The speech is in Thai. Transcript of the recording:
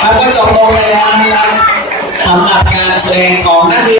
ครับก็จบลงไปแล้วนะครับสำหรับการแสดงของนักเรียน